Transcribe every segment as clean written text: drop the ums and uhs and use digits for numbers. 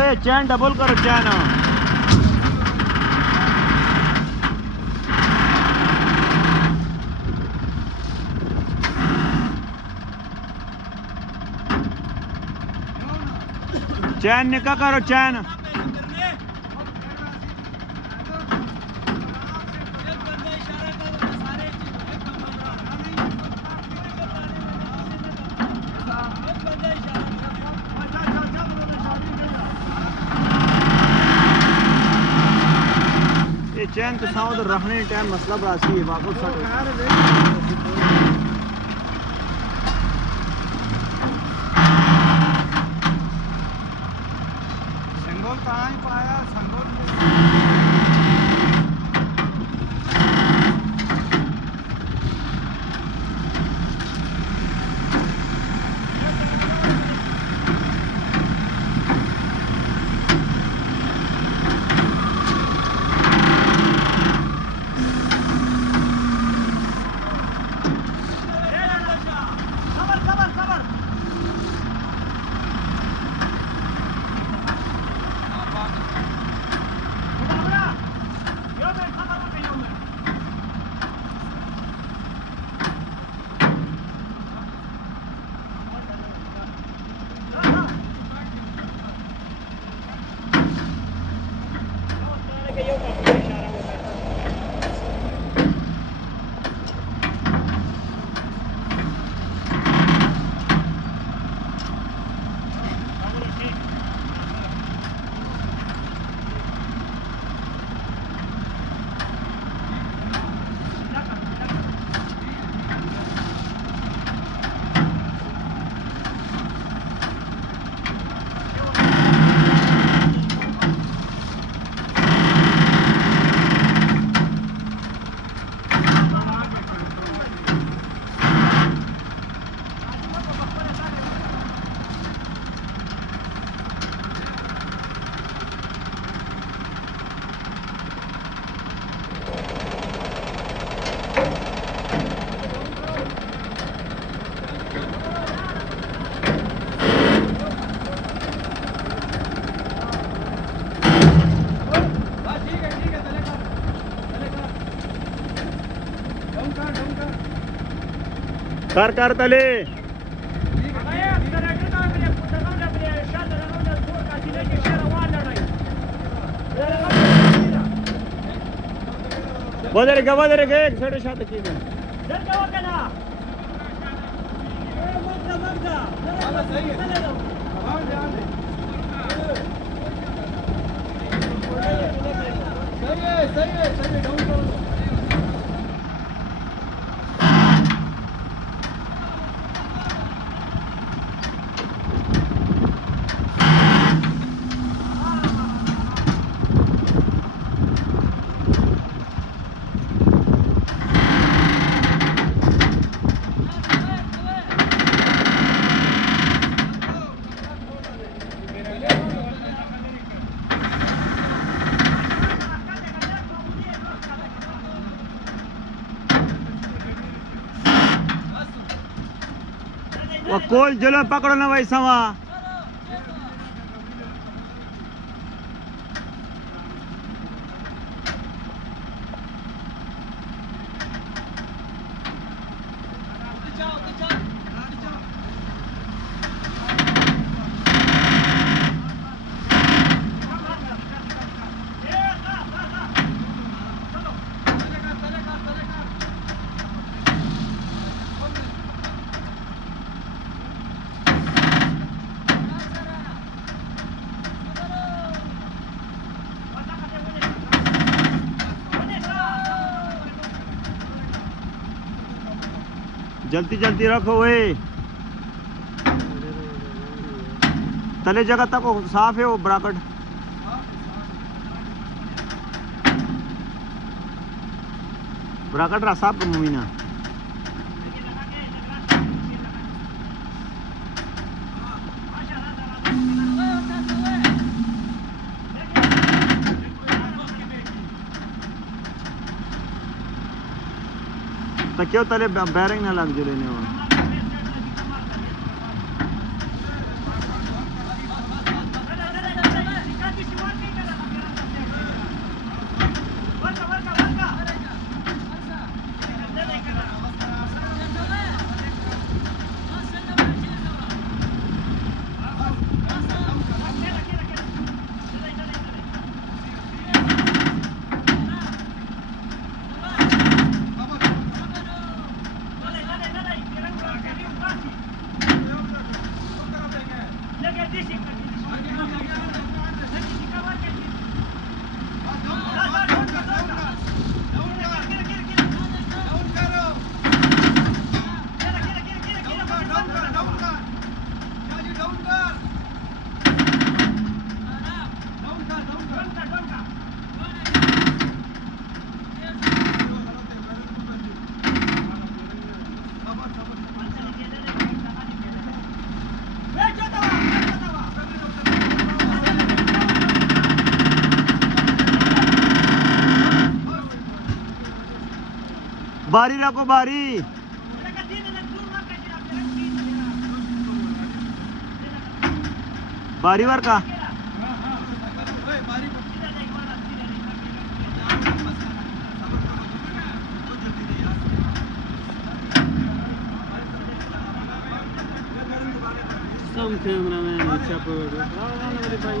ओए चैन डबल करो चैन। चैन निका करो चैन। ये चैन तो साउंड रखने टाइम मसला बरासी है वापस संगोल कहाँ ही पाया संगोल कर कर तले वदर गए छोटे शात की सही है डाउन करो वो कोल जलो पकड़ो ना भाई सवा जल्दी जल्दी रखो वे तले जगह तक साफ है वो ब्राकेट ब्राकेट रहा साफ मुमीना तो क्यों तले बैरिंग ना लग जुले ने बारी रखो बारी बारीवर का Some cameraman अच्छा पकड़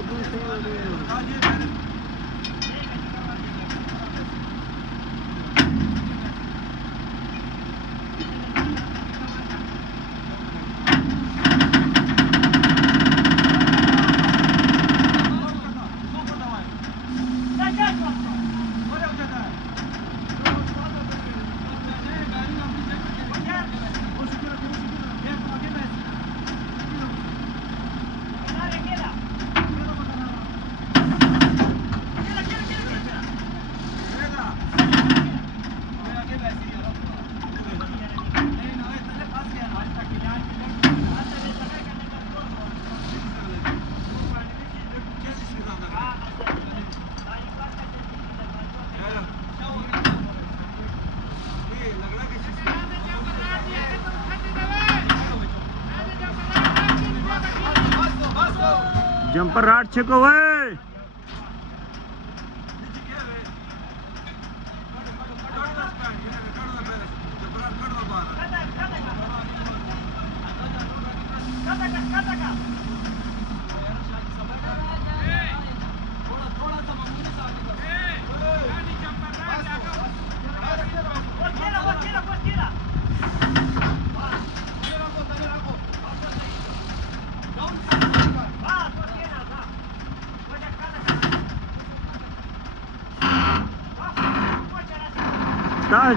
जंपर राट छको वे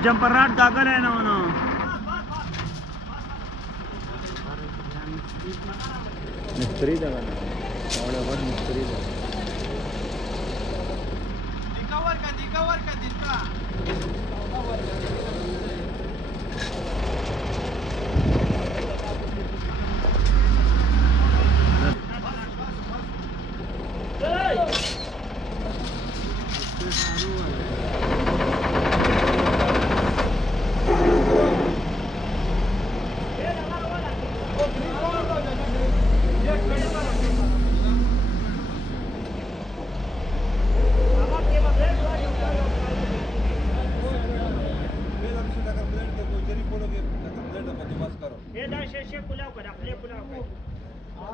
जंपर राट दाखल है ना उन्होंने मिस्त्री दगा मिस्त्री दगा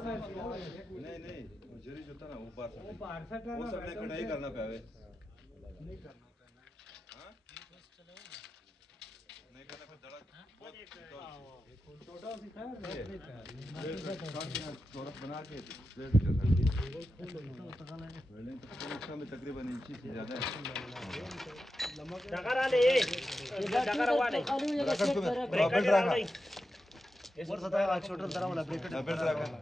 नहीं जरी जो था ना वो सबने कढ़ाई करना पे आवे नहीं करना हां नहीं करना फिर दड़ा छोटा सिखाया चौरस बना के प्लेट करना वेल्डिंग तो में तकरीबन इंची से ज्यादा है डगर आले डगर वाले बेल्ट रखा वर सता छोटा तरह वाला ब्रेकेट बेल्ट रखा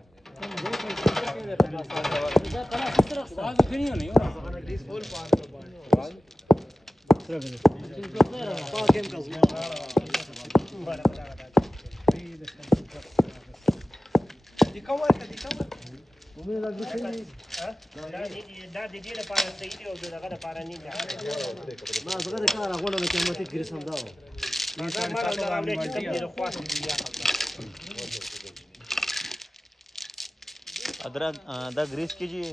अदर ग्रीस कीजिए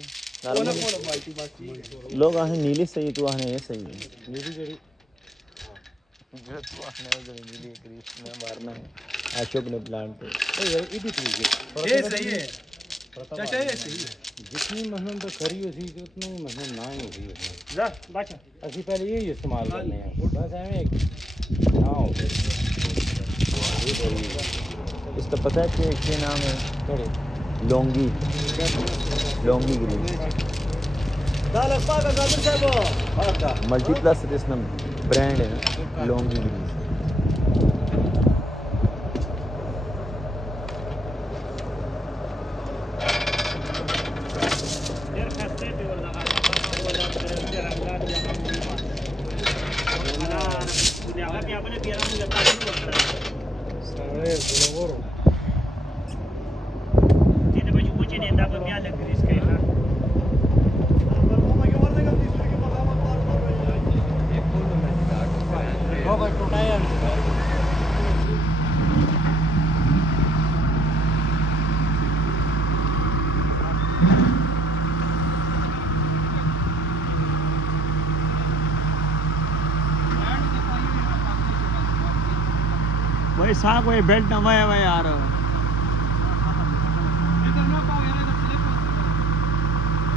लोग आहे नीली सही तू आहे ये सही है नीली जड़ी जो तू आहे नीली ग्रीस में मारना है अशोक ने प्लांट पे ये भी ठीक है ये सही है चाचा ये सही है जितनी मेहनत तो करी उसी उतनी मेहनत ना ही होगी उसमें जा बाचा असि पहले यही इस्तेमाल करने हैं बस हमें एक ना हो इसका पता है कि क्या नाम है थोड़े लोंगी ग्रीस मल्टीप्लस इसमें ब्रांड है ना लोंगी ग्रीस टूटा है भाई साहब कोई बेल्ट नवा है भाई यार इधर ना पाओ यार, इधर स्लिप हो सकता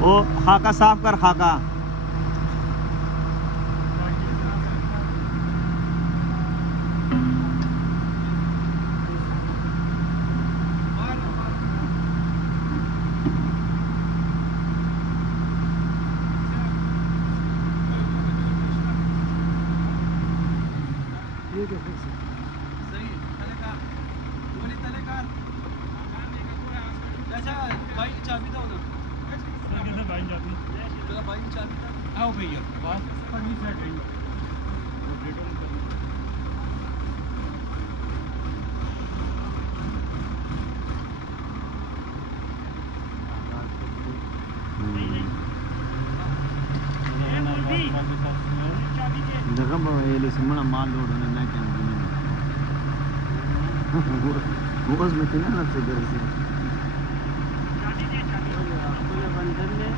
ओ खाका साफ कर खाका सही तले कार गोली तले कार अच्छा भाई चाबी दो ना कैसे भाई चाबी तेरा भाई की चाबी था आओ भैया बस पन्नी सेट है देखो ये सिमना माल लोड होने ना क्या वो बस में थी ना से इधर से अपने बंधन में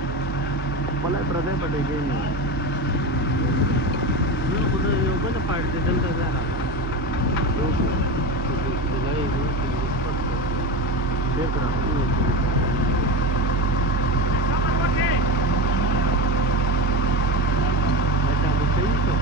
पला प्रदे पड़े के नहीं यो खुद यो बंद फाड़ दे जनता जरा दिलाई वो रिस्पेक्ट शेयर करा अच्छा वो सही तो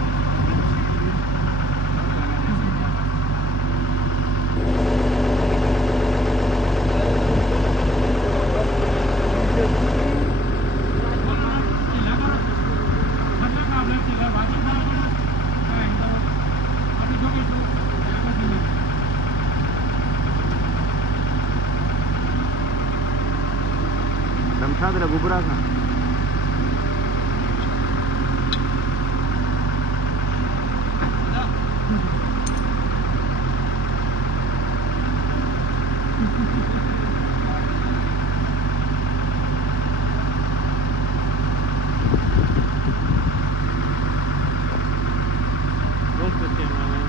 नमशा तेरा गुबरा था बहुत अच्छे मैंने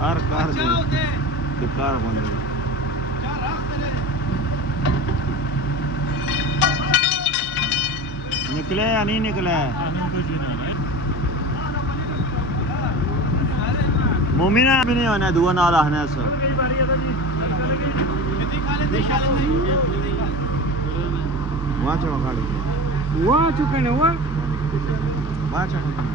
हर कार दे कार बंद निकले या नहीं निकले मोमिना भी नहीं होना दुआ नाला है सर वहाँ चढ़ो गाड़ी वहाँ चुके ना वहाँ वहाँ चढ़ो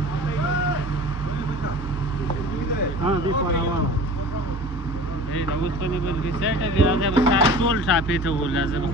हाँ दिख पा रहा है ना उसको भी बस रिसेट है फिर आगे बस सारे टोल छापे थे वो लाज़िम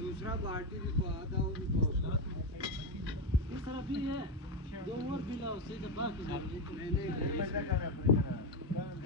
दूसरा पार्टी भी को आधा वो भी को उसका ये सारा भी है दो और भी लाओ सही दबा के नहीं नहीं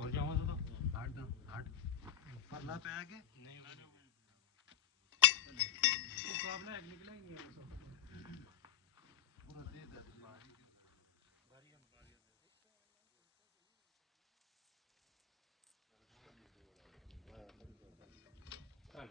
और जाओ तो परला पे आके मुकाबला एक निकला ही नहीं है पूरा दे दे